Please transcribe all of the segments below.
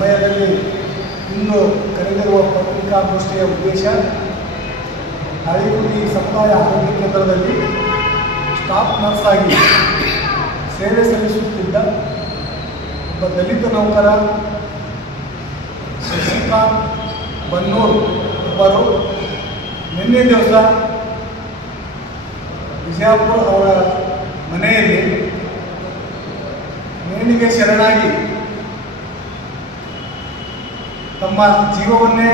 ಸಮಯದಲ್ಲಿ ಇಂದು ಕರೆದಿರುವ ಪತ್ರಿಕಾಗೋಷ್ಠಿಯ ಉದ್ದೇಶ ತಾಳಿಗುಡಿ ಸಮುದಾಯ ಆರೋಗ್ಯ ಕೇಂದ್ರದಲ್ಲಿ ಸ್ಟಾಫ್ ನರ್ಸ್ ಆಗಿ ಸೇವೆ ಸಲ್ಲಿಸುತ್ತಿದ್ದ ಒಬ್ಬ ದಲಿತ ನೌಕರ ಶಶಿಕಾಂತ್ ಬನ್ನೂರು ಒಬ್ಬರು ನಿನ್ನೆ ದಿವಸ ವಿಜಯಪುರ ಅವರ ಮನೆಯಲ್ಲಿ ನೇಣಿಗೆ ಶರಣಾಗಿ ತಮ್ಮ ಜೀವವನ್ನೇ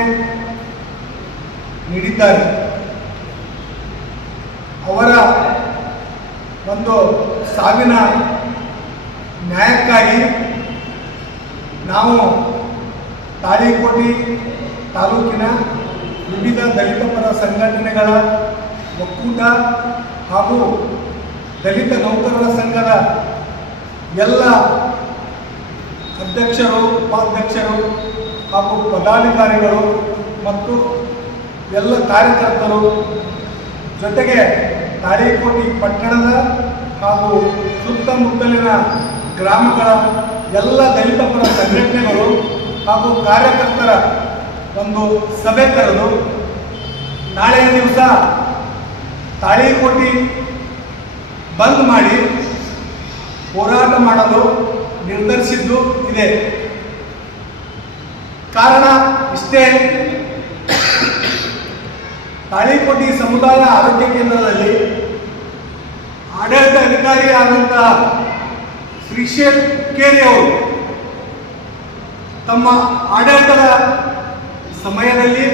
ನೀಡಿದ್ದಾರೆ. ಅವರ ಒಂದು ಸಾವಿನ ನ್ಯಾಯಕ್ಕಾಗಿ ನಾವು ತಾಳಿಕೋಟಿ ತಾಲೂಕಿನ ವಿವಿಧ ದಲಿತ ಪರ ಸಂಘಟನೆಗಳ ಒಕ್ಕೂಟ ಹಾಗೂ ದಲಿತ ನೌಕರರ ಸಂಘದ ಎಲ್ಲ ಅಧ್ಯಕ್ಷರು, ಉಪಾಧ್ಯಕ್ಷರು ಹಾಗೂ ಪದಾಧಿಕಾರಿಗಳು ಮತ್ತು ಎಲ್ಲ ಕಾರ್ಯಕರ್ತರು ಜೊತೆಗೆ ತಾಳಿಕೋಟಿ ಪಟ್ಟಣದ ಹಾಗೂ ಸುತ್ತಮುತ್ತಲಿನ ಗ್ರಾಮಗಳ ಎಲ್ಲ ದಲಿತ ಪರ ಸಂಘಟನೆಗಳು ಹಾಗೂ ಕಾರ್ಯಕರ್ತರ ಒಂದು ಸಭೆ ಕರೆದು ನಾಳೆಯ ದಿವಸ ತಾಳಿಕೋಟಿ ಬಂದ್ ಮಾಡಿ ಹೋರಾಟ ಮಾಡಲು ನಿರ್ಧರಿಸಿದ್ದು ಇದೆ. ಕಾರಣ ಇಷ್ಟೇ. ತಾಳಿಕೋಟಿ ಸಮುದಾಯ ಆರೋಗ್ಯ ಕೇಂದ್ರದಲ್ಲಿ ಆಡಳಿತ ಅಧಿಕಾರಿ ಆದಂತ ಶ್ರೀ ಶೇಖ್ ಕೇರಿ ಅವರು ತಮ್ಮ ಆಡಳಿತದ ಸಮಯದಲ್ಲಿ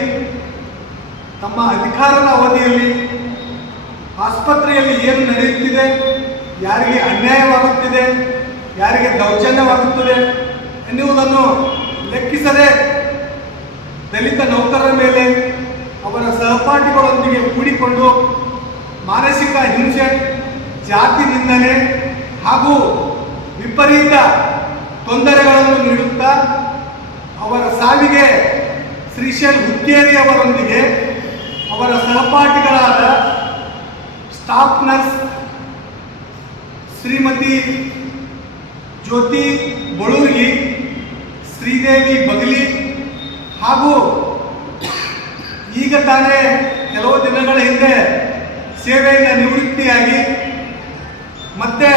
ತಮ್ಮ ಅಧಿಕಾರದ ಅವಧಿಯಲ್ಲಿ ಆಸ್ಪತ್ರೆಯಲ್ಲಿ ಏನು ನಡೆಯುತ್ತಿದೆ, ಯಾರಿಗೆ ಅನ್ಯಾಯವಾಗುತ್ತಿದೆ, ಯಾರಿಗೆ ದೌರ್ಜನ್ಯವಾಗುತ್ತದೆ ಎನ್ನುವುದನ್ನು ಲೆಕ್ಕಿಸದೆ ದಲಿತ ನೌಕರರ ಮೇಲೆ ಅವರ ಸಹಪಾಠಿಗಳೊಂದಿಗೆ ಕೂಡಿಕೊಂಡು ಮಾನಸಿಕ ಹಿಂಸೆ ಜಾತಿ ನಿಂದನೆ ಹಾಗೂ ವಿಪರೀತ ತೊಂದರೆಗಳನ್ನು ನೀಡುತ್ತಾ ಅವರ ಸಾವಿಗೆ ಶ್ರೀಶೈಲ್ ಹುಕ್ಕೇರಿ ಅವರೊಂದಿಗೆ ಅವರ ಸಹಪಾಠಿಗಳಾದ ಸ್ಟಾಫ್ ನರ್ಸ್ ಶ್ರೀಮತಿ ಜ್ಯೋತಿ ಬಳುರ್ಗಿ ಶ್ರೀದೇವಿ, ಬಗಲಿ ಹಾಗೂ ಈಗ ತಾನೇ ಕೆಲವು ದಿನಗಳ ಹಿಂದೆ ಸೇವೆಯಿಂದ ನಿವೃತ್ತಿಯಾಗಿ ಮತ್ತೆ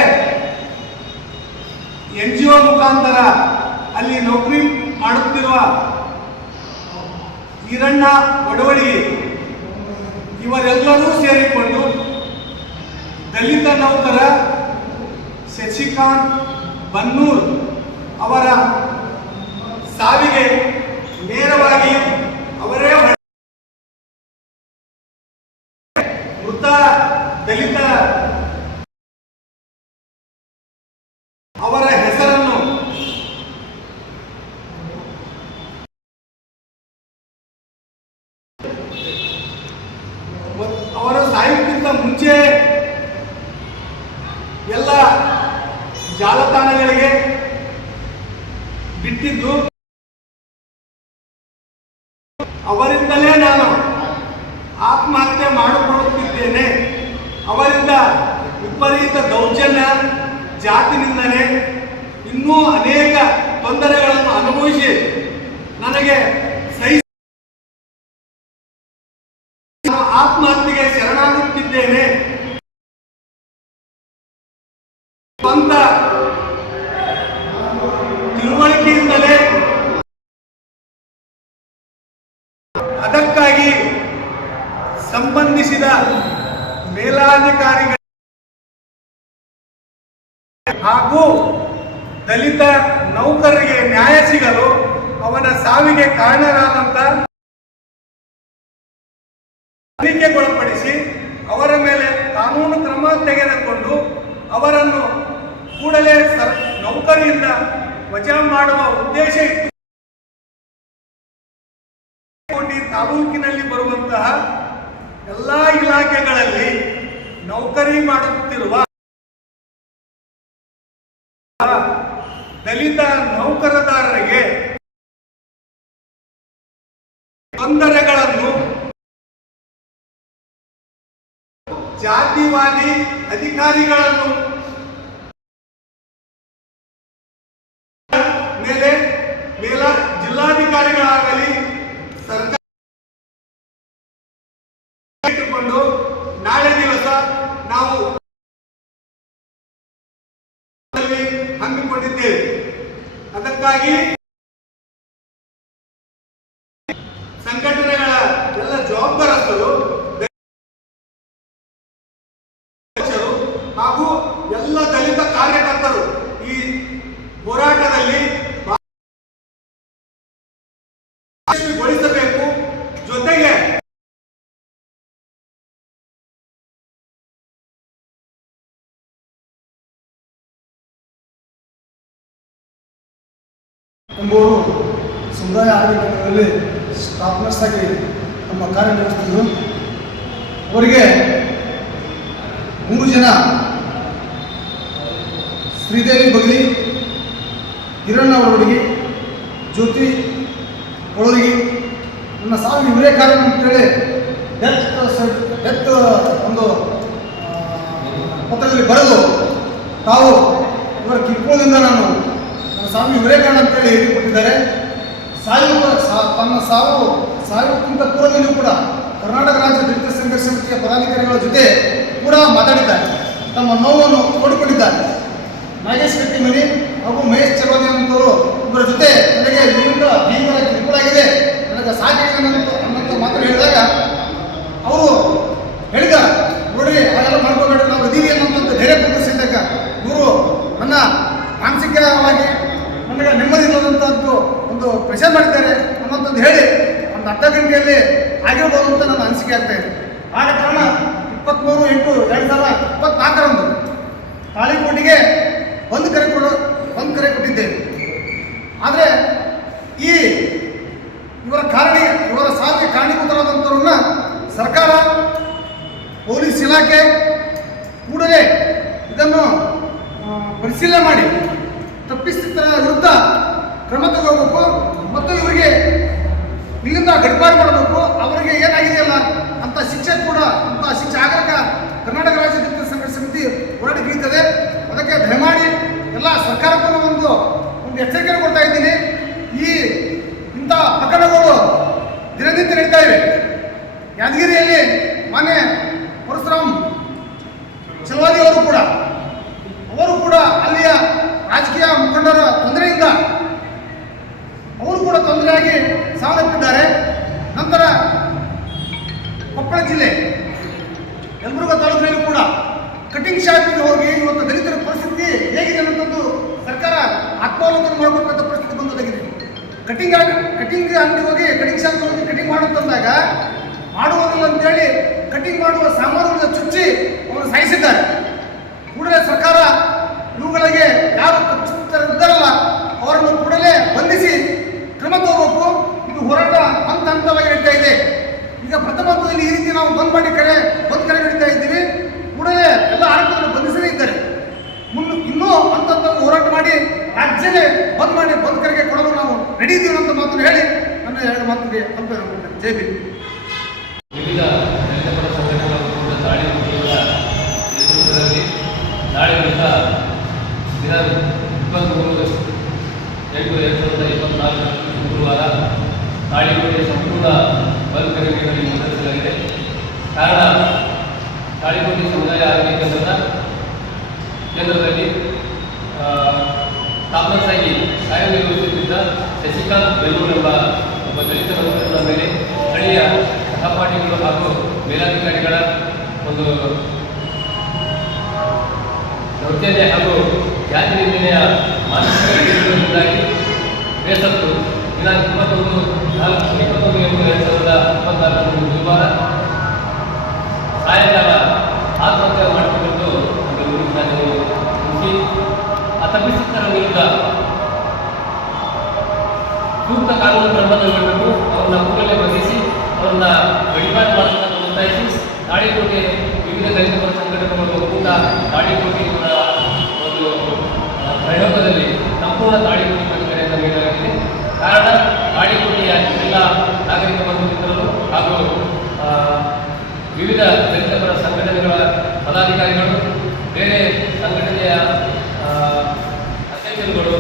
ಎನ್ ಜಿ ಒ ಮುಖಾಂತರ ಅಲ್ಲಿ ನೌಕರಿ ಮಾಡುತ್ತಿರುವ ಈರಣ್ಣ ಒಡವಳಿ ಇವರೆಲ್ಲರೂ ಸೇರಿಕೊಂಡು ದಲಿತ ನೌಕರ ಶಶಿಕಾಂತ್ ಬನ್ನೂರ್ ಅವರ ಸಾವಿಗೆ ನೇರವಾಗಿ ಅವರೇ ಅವರಿಂದಲೇ ನಾನು ಆತ್ಮಹತ್ಯೆ ಮಾಡಿಕೊಳ್ಳುತ್ತಿದ್ದೇನೆ. ಅವರಿಂದ ವಿಪರೀತ ದೌರ್ಜನ್ಯ ಜಾತಿ ನಿಂದನೆ ಇನ್ನೂ ಅನೇಕ ತೊಂದರೆಗಳನ್ನು ಅನುಭವಿಸಿ ನನಗೆ ಹಾಗೂ ದಲಿತ ನೌಕರರಿಗೆ ನ್ಯಾಯ ಸಿಗಲು ಅವನ ಸಾವಿಗೆ ಕಾರಣರಾದಂತ ತನಿಖೆಗೊಳಪಡಿಸಿ ಅವರ ಮೇಲೆ ಕಾನೂನು ಕ್ರಮ ತೆಗೆದುಕೊಂಡು ಅವರನ್ನು ಕೂಡಲೇ ನೌಕರಿಯಿಂದ ವಜಾ ಮಾಡುವ ಉದ್ದೇಶ ಇತ್ತು ತಾಲೂಕಿನಲ್ಲಿ ಬರುವಂತಹ ಎಲ್ಲ ಇಲಾಖೆಗಳಲ್ಲಿ ನೌಕರಿ ಮಾಡುತ್ತಿರುವ ದಲಿತ ನೌಕರದಾರರಿಗೆ ತೊಂದರೆಗಳನ್ನು ಜಾತಿವಾದಿ ಅಧಿಕಾರಿಗಳನ್ನು ಅದಕ್ಕಾಗಿ ಎಂಬುವರು ಸಮುದಾಯ ಆರೋಗ್ಯ ಕೇಂದ್ರದಲ್ಲಿ ಸ್ಟಾಫ್ ಆಗಿ ನಮ್ಮ ಕಾರ್ಯನಿರ್ವಹಿಸ್ತಿದ್ರು ಅವರಿಗೆ ಮೂರು ಜನ, ಶ್ರೀದೇವಿ ಬಗಲಿ ಹಿರಣ್ಣ ಅವರ ಹುಡುಗಿ ಜ್ಯೋತಿ ಅವರಿಗೆ ನನ್ನ ಸಾವಿನ ಇವರೇ ಕಾರಣ ಅಂತೇಳಿ ಡೆತ್ ಡೆತ್ ಒಂದು ಪತ್ರದಲ್ಲಿ ಬರೆದು ತಾವು ಇವರ ಕಿರುಕುಳದಿಂದ ನಾನು ನನ್ನ ಅಂತ ಹೇಳಿ ಕೊಟ್ಟಿದ್ದಾರೆ. ಸಾಯುವ ಸಾ- ತನ್ನ ಸಾವು ಸಾವಿರಕ್ಕಿಂತ ಪೂರ್ವದಲ್ಲೂ ಕೂಡ ಕರ್ನಾಟಕ ರಾಜ್ಯ ದಲಿತ ಸಂಘರ್ಷ ಸಮಿತಿಯ ಪದಾಧಿಕಾರಿಗಳ ಜೊತೆ ಕೂಡ ಮಾತಾಡಿದ್ದಾರೆ. ತಮ್ಮ ನೋವನ್ನು ತೋಡಿಕೊಂಡಿದ್ದಾರೆ ಒಂದು ಪ್ರೆಷರ್ ಮಾಡಿದ್ದಾರೆ ಅನ್ನೋಂಥದ್ದು ಹೇಳಿ ಒಂದು ಅರ್ಧ ಗಂಟೆಯಲ್ಲಿ ಆಗಿರ್ಬೋದು ಅಂತ ನನ್ನ ಅನಿಸಿಕೆ ಆಗ್ತಾ ಇದೆ. ಆದ ಕಾರಣ ಇಪ್ಪತ್ತ್ಮೂರು ಎಂಟು, ಎರಡು ಸಾವಿರದ ಇಪ್ಪತ್ನಾಲ್ಕರಂದು ತಾಳಿಕೋಟಿಗೆ ಒಂದು ಕರೆ ಕೊಡು, ಒಂದು ಕರೆ ಕೊಟ್ಟಿದ್ದೇವೆ. ಆದರೆ ಈ ಇವರ ಕಾರಣ, ಇವರ ಸಾವಿಗೆ ಕಾರಣೀಕೃತರಾದಂಥವ್ರನ್ನ ಸರ್ಕಾರ, ಪೊಲೀಸ್ ಇಲಾಖೆ ಕೂಡಲೇ ಇದನ್ನು ಪರಿಶೀಲನೆ ಮಾಡಿ. ತಪ್ಪಿಸ್ತಿದ್ದರ ವಿರುದ್ಧ ಕ್ರಮ ತಗೋಬೇಕು ಮತ್ತು ಇವರಿಗೆ ಇಲ್ಲಿಂದ ಗಡಿಪಾರು ಮಾಡಬೇಕು, ಅವರಿಗೆ ಏನಾಗಿದೆಯಲ್ಲ ಅಂತ ಶಿಕ್ಷೆ ಕೂಡ, ಅಂತ ಶಿಕ್ಷೆ ಆಗಲಿಕ್ಕ ಕರ್ನಾಟಕ ರಾಜ್ಯ ದಲಿತ ಸಂಘರ್ಷ ಸಮಿತಿ ಹೋರಾಟ ಬೀಳ್ತದೆ ಅದಕ್ಕೆ ದಯಮಾಡಿ ಎಲ್ಲ ಸರ್ಕಾರಕ್ಕೂ ಒಂದು ಒಂದು ಎಚ್ಚರಿಕೆ ಕೊಡ್ತಾ ಇದ್ದೀನಿ ಈ ಇಂಥ ಪ್ರಕರಣಗಳು ದಿನನಿತ್ಯ ನಡೀತಾ ಇವೆ ಯಾದಗಿರಿಯಲ್ಲಿ ಮಾನ್ಯ ಪರಶುರಾಮ್ ಚಲವಾದಿ ಅವರು ಕೂಡ ಅವರು ಕೂಡ ಅಲ್ಲಿಯ ರಾಜಕೀಯ ಮುಖಂಡರ ತೊಂದರೆಯಿಂದ ಅವರು ಕೂಡ ತೊಂದರೆಯಾಗಿ ಸಾವನ್ನಪ್ಪಿದ್ದಾರೆ ನಂತರ ಕೊಪ್ಪಳ ಜಿಲ್ಲೆ ಯಲಬುರ್ಗ ತಾಲೂಕಿನಲ್ಲಿ ಕೂಡ ಕಟಿಂಗ್ ಶಾಪಿಗೆ ಹೋಗಿ ಇವತ್ತು ದಲಿತರ ಪರಿಸ್ಥಿತಿ ಹೇಗಿದೆ ಅನ್ನೋದು ಸರ್ಕಾರ ಆತ್ಮಾವಲೋಕನ ಮಾಡಬೇಕಂತ ಪರಿಸ್ಥಿತಿ ಬಂದದಾಗಿದೆ ಕಟಿಂಗ್ ಕಟಿಂಗ್ ಅಂಗಡಿ ಹೋಗಿ ಕಟಿಂಗ್ ಶಾಪ್ ಹೋಗಿ ಕಟಿಂಗ್ ಮಾಡುತ್ತಂದಾಗ ಮಾಡುವುದಿಲ್ಲ ಅಂತೇಳಿ ಕಟಿಂಗ್ ಮಾಡುವ ಸಾಮಾನುಗಳನ್ನು ಚುಚ್ಚಿ ಅವರು ಸಾಯಿಸಿದ್ದಾರೆ. ಕೂಡಲೇ ಸರ್ಕಾರ ಇವುಗಳಿಗೆ ಯಾರು ಇದ್ದಾರಲ್ಲ ಅವರನ್ನು ಕೂಡಲೇ ಬಂಧಿಸಿ ಕ್ರಮ ತಗೋಬೇಕು. ಇದು ಹೋರಾಟ ಹಂತ ಹಂತವಾಗಿ ನಡೀತಾ ಇದೆ. ಈಗ ಪ್ರಥಮ ಹಂತದಲ್ಲಿ ಈ ರೀತಿ ನಾವು ಬಂದ್ ಮಾಡಿ ಕರೆ, ಬಂದ್ ಕರೆ ನಡೀತಾ ಇದ್ದೀವಿ ಕೂಡಲೇ ಎಲ್ಲ ಆರೋಪಗಳನ್ನು ಬಂಧಿಸದೇ ಇದ್ದಾರೆ ಮುನ್ನು ಇನ್ನೂ ಹಂತ ಹಂತವಾಗಿ ಹೋರಾಟ ಮಾಡಿ ರಾಜ್ಯನೇ ಬಂದ್ ಮಾಡಿ ಬಂದ್ ಕರೆಗೆ ಕೊಡಲು ನಾವು ರೆಡಿ ಇದ್ದೀವಿ ಅಂತ ಮಾತನ್ನು ಹೇಳಿ ನನ್ನ ಎರಡು ಮಾತಿಗೆ ತಲುಪೇ ಜೈ ಭೀಮ್ ವಿವಿಧ ದಲಿತ ಪರ ಸಂಘಟನೆಗಳ ಕೂಡ ದಾಳಿ ಮುಗಿಯುವ ನೇತೃತ್ವದಲ್ಲಿ ನಾಳೆ ದಿವಸ ದಿನ ಇಪ್ಪತ್ತ್ಮೂರು ಎಂಟು ಎರಡು ಸಾವಿರದ ಇಪ್ಪತ್ನಾಲ್ಕರಂದು ಶುಕ್ರವಾರ ತಾಳಿಕೋಟೆಯ ಸಂಪೂರ್ಣ ಬಂದ್ ಕರೆ ನಿರ್ಧರಿಸಲಾಗಿದೆ. ಕಾರಣ, ತಾಳಿಕೋಟೆ ಸಮುದಾಯ ಆರೋಗ್ಯ ಕೇಂದ್ರದ ಕೇಂದ್ರದಲ್ಲಿ ತಾಪಸಾಗಿ ಕಾರ್ಯನಿರ್ವಹಿಸುತ್ತಿದ್ದ ಶಶಿಕಾಂತ್ ಬೆಲ್ಲೂರ್ ಎಂಬ ಒಬ್ಬ ದಲಿತ ಮೇಲೆ ಸ್ಥಳೀಯ ಸಹಪಾಠಿಗಳು ಹಾಗೂ ಮೇಲಾಧಿಕಾರಿಗಳ ಒಂದು ದೌರ್ಜನ್ಯ ಹಾಗೂ ಜಾತಿ ನಿಂದನೆಯ ಮಾನಸಿಕ ಘಟನೆಗಳಿಂದಾಗಿ ಬೇಸತ್ತು. ದಿನಾಂಕ ಇಪ್ಪತ್ತೊಂದು ನಾಲ್ಕು ಇಪ್ಪತ್ತೊಂದು ಎಂಟು ಎರಡು ಸಾವಿರದ ಇಪ್ಪತ್ನಾಲ್ಕರಂದು ಗುರುವಾರ ಸಾಯಂಕಾಲ ಆತ್ಮಹತ್ಯೆ ಮಾಡಿಕೊಂಡು ನಮಗೆ ಹುಡುಗನನ್ನು ಮುಗಿಸಿ ತಪ್ಪಿಸಿದ್ದರ ವಿರುದ್ಧ ಸೂಕ್ತ ಕಾನೂನು ಕ್ರಮ ತಗೊಳ್ಬೇಕು ಅವ್ರನ್ನ ಕೂಡಲೇ ಬಂಧಿಸಿ ಅವರನ್ನ ಗಡಿಪಾರು ಮಾಡುವುದನ್ನು ಒತ್ತಾಯಿಸಿ ದಾಳಿಕೋಟೆ ವಿವಿಧ ದಲಿತ ಪರ ಸಂಘಟನೆಗಳು ಕೂಡ ಆ, ಪ್ರಯೋಗದಲ್ಲಿ ಸಂಪೂರ್ಣ ತಾಳಿಕೋಟಿ ಎಂದು ಹೇಳಲಾಗಿದೆ. ಕಾರಣ ತಾಳಿಕೋಟೆಯ ಎಲ್ಲ ನಾಗರಿಕ ಬಂಧು ಹಾಗೂ ವಿವಿಧ ದಲಿತಪರ ಸಂಘಟನೆಗಳ ಪದಾಧಿಕಾರಿಗಳು, ಬೇರೆ ಸಂಘಟನೆಯ ಅಧ್ಯಕ್ಷರುಗಳು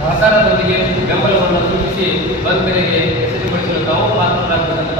ಸಹಕಾರದೊಂದಿಗೆ ಬೆಂಬಲವನ್ನು ಸೂಚಿಸಿ ಬಂದ್ ಹೆಸರು ಹೆಸರುಗೊಳಿಸಲು ತಾವು ಪಾತ್ರರಾಗಬೇಕೆಂದು